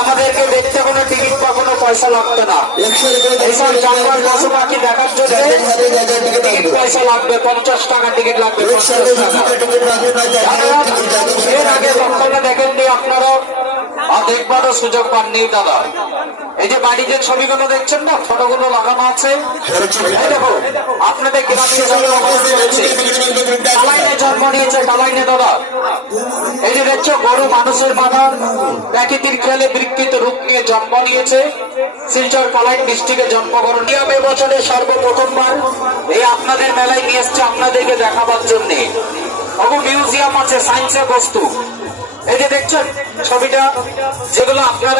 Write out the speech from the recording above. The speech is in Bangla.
আমাদেরকে দেখতে কোনো টিকিট বা কোনো পয়সা লাগতো না। এইসব জানোয়ার পশু পাখি দেখার জন্য টিকিট পয়সা লাগবে, 50 টাকা টিকিট লাগবে। 50 টাকা। এর আগে কখনো দেখেননি আপনারা, আর দেখবারও সুযোগ পাননি দাদা। এই যে বাড়িতে ছবিগুলো দেখছেন না, ফটোগুলো লাগানো আছে, এই দেখো আপনাদের গ্রামীণ কালাইনে জন্ম নিয়েছে, কালাইনে দাদা। এই যে দেখছো গরু মানুষের মানব প্রাকৃতিক খেলে বিকৃত রূপ নিয়ে জন্ম নিয়েছে। শিলচর কালাইন ডিস্ট্রিক্টে জন্মগ্রহণ। এবছরে সর্বপ্রথমবার এই আপনাদের মেলায় নিয়ে এসছে আপনাদেরকে দেখাবার জন্য। মিউজিয়াম আছে সায়েন্সের বস্তু। এই যে দেখছেন ছবিটা, যেগুলো আপনারা